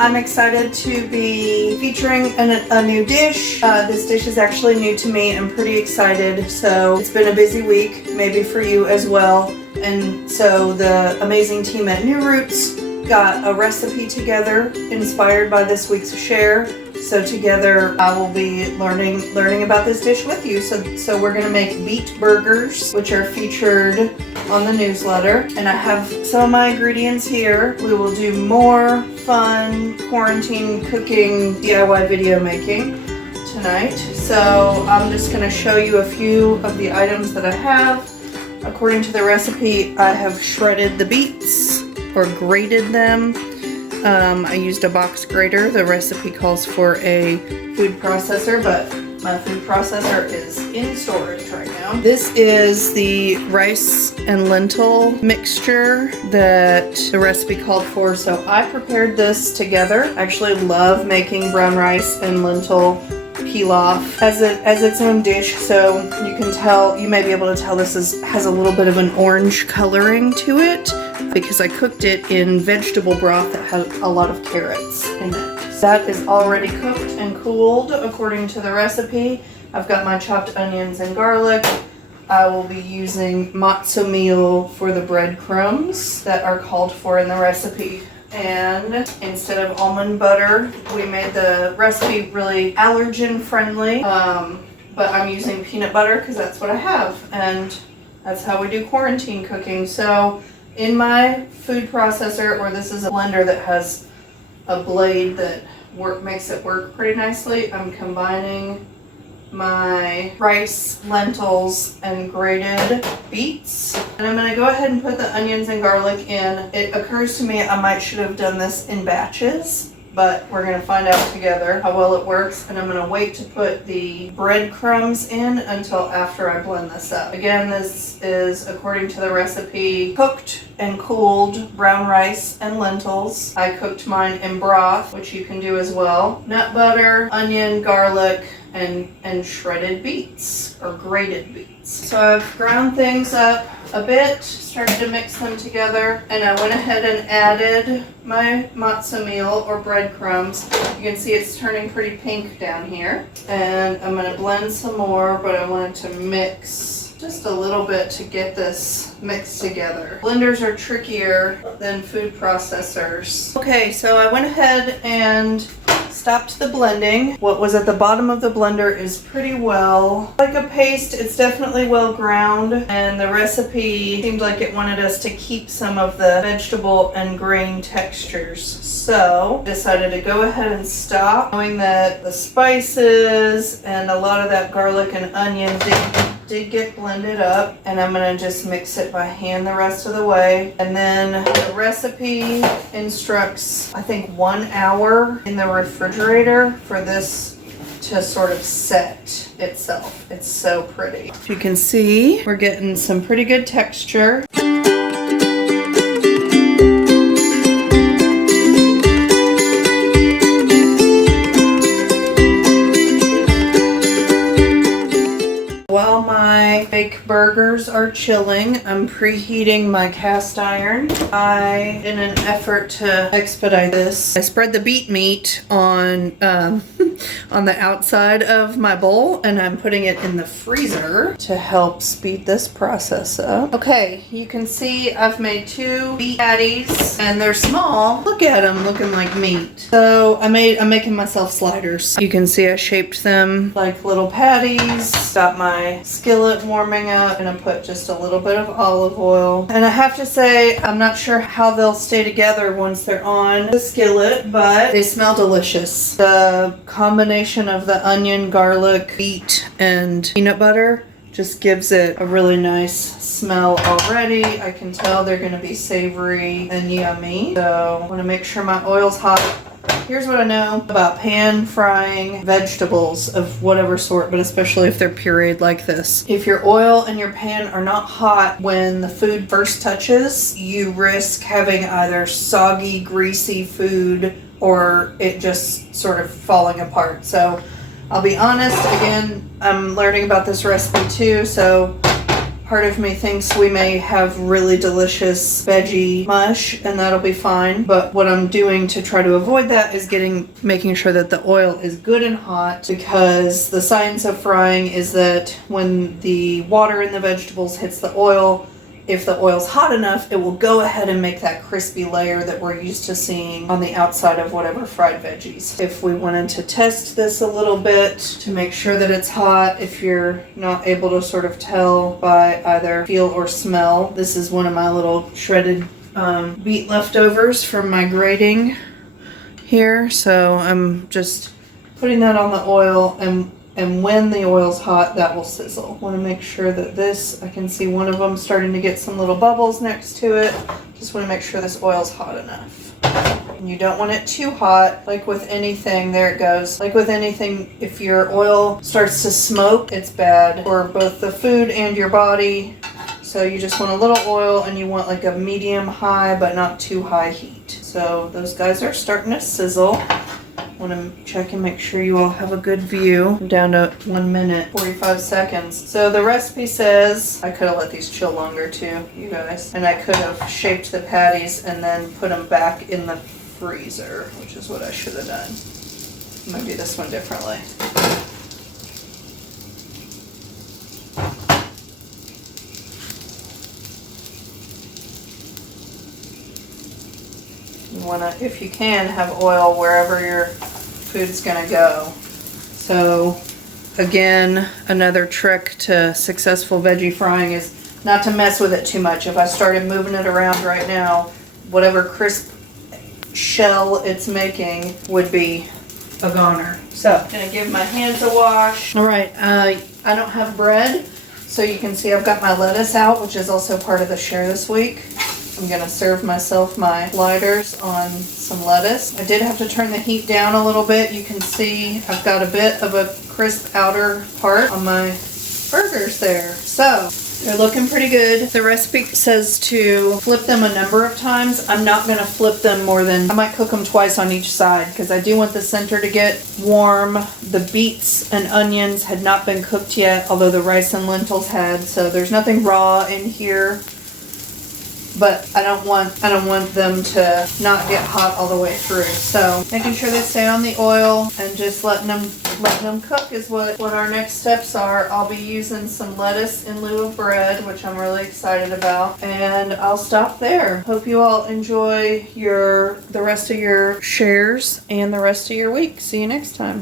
I'm excited to be featuring a new dish. This dish is actually new to me. I'm pretty excited. So it's been a busy week, maybe for you as well. And so the amazing team at New Roots got a recipe together inspired by this week's share. So together I will be learning about this dish with you. So we're gonna make beet burgers, which are featured on the newsletter. And I have some of my ingredients here. We will do more fun quarantine cooking DIY video making tonight. So I'm just gonna show you a few of the items that I have. According to the recipe, I have shredded the beets or grated them. I used a box grater. The recipe calls for a food processor, but my food processor is in storage right now. This is the rice and lentil mixture that the recipe called for, so I prepared this together. I actually love making brown rice and lentil pilaf as its own dish, so you may be able to tell this has a little bit of an orange coloring to it because I cooked it in vegetable broth that had a lot of carrots in it. That is already cooked and cooled according to the recipe. I've got my chopped onions and garlic. I will be using matzo meal for the breadcrumbs that are called for in the recipe. And instead of almond butter, we made the recipe really allergen friendly, but I'm using peanut butter because that's what I have, and that's how we do quarantine cooking. So in my food processor, or this is a blender that has a blade that makes it work pretty nicely, I'm combining my rice, lentils, and grated beets. And I'm gonna go ahead and put the onions and garlic in. It occurs to me I should have done this in batches, but we're gonna find out together how well it works. And I'm gonna wait to put the breadcrumbs in until after I blend this up. Again, this is, according to the recipe, cooked and cooled brown rice and lentils. I cooked mine in broth, which you can do as well. Nut butter, onion, garlic, and shredded beets or grated beets. So I've ground things up a bit, started to mix them together, and I went ahead and added my matzo meal or breadcrumbs. You can see it's turning pretty pink down here. And I'm gonna blend some more, but I wanted to mix just a little bit to get this mixed together. Blenders are trickier than food processors. Okay, so I went ahead and stopped the blending. What was at the bottom of the blender is pretty well like a paste. It's definitely well ground, and the recipe seemed like it wanted us to keep some of the vegetable and grain textures. So decided to go ahead and stop, knowing that the spices and a lot of that garlic and onion did get blended up, and I'm gonna just mix it by hand the rest of the way. And then the recipe instructs, I think, 1 hour in the refrigerator for this to sort of set itself. It's so pretty. You can see we're getting some pretty good texture. While my fake burgers are chilling, I'm preheating my cast iron. In an effort to expedite this, I spread the beet meat on on the outside of my bowl, and I'm putting it in the freezer to help speed this process up. Okay, you can see I've made 2 beet patties, and they're small. Look at them looking like meat. So I'm making myself sliders. You can see I shaped them like little patties. Got my skillet warming up, and I put just a little bit of olive oil. And I have to say, I'm not sure how they'll stay together once they're on the skillet, but they smell delicious. The combination of the onion, garlic, beet, and peanut butter just gives it a really nice smell already. I can tell they're going to be savory and yummy. So I want to make sure my oil's hot. Here's what I know about pan frying vegetables of whatever sort, but especially if they're pureed like this. If your oil and your pan are not hot when the food first touches, you risk having either soggy, greasy food or it just sort of falling apart. So I'll be honest, again, I'm learning about this recipe too, so Part of me thinks we may have really delicious veggie mush, and that'll be fine. But what I'm doing to try to avoid that is making sure that the oil is good and hot, because the science of frying is that when the water in the vegetables hits the oil, if the oil's hot enough, it will go ahead and make that crispy layer that we're used to seeing on the outside of whatever fried veggies. If we wanted to test this a little bit to make sure that it's hot, if you're not able to sort of tell by either feel or smell, this is one of my little shredded beet leftovers from my grating here. So I'm just putting that on the oil, and when the oil's hot, that will sizzle. Want to make sure that I can see one of them starting to get some little bubbles next to it. Just want to make sure this oil's hot enough. And you don't want it too hot. Like with anything, there it goes. Like with anything, if your oil starts to smoke, it's bad for both the food and your body. So you just want a little oil, and you want like a medium high, but not too high heat. So those guys are starting to sizzle. Want to check and make sure you all have a good view. I'm down to 1 minute, 45 seconds. So the recipe says, I could have let these chill longer too, you guys. And I could have shaped the patties and then put them back in the freezer, which is what I should have done. I'm going to do this one differently. You want to, if you can, have oil wherever your food's going to go. So again, another trick to successful veggie frying is not to mess with it too much. If I started moving it around right now, whatever crisp shell it's making would be a goner. So I'm going to give my hands a wash. All right, I don't have bread, so you can see I've got my lettuce out, which is also part of the share this week. I'm going to serve myself my sliders on some lettuce. I did have to turn the heat down a little bit. You can see I've got a bit of a crisp outer part on my burgers there. So they're looking pretty good. The recipe says to flip them a number of times. I'm not going to flip them more than, I might cook them twice on each side, because I do want the center to get warm. The beets and onions had not been cooked yet, although the rice and lentils had, so there's nothing raw in here. But I don't want them to not get hot all the way through. So making sure they stay on the oil and just letting them cook is what our next steps are. I'll be using some lettuce in lieu of bread, which I'm really excited about. And I'll stop there. Hope you all enjoy the rest of your shares and the rest of your week. See you next time.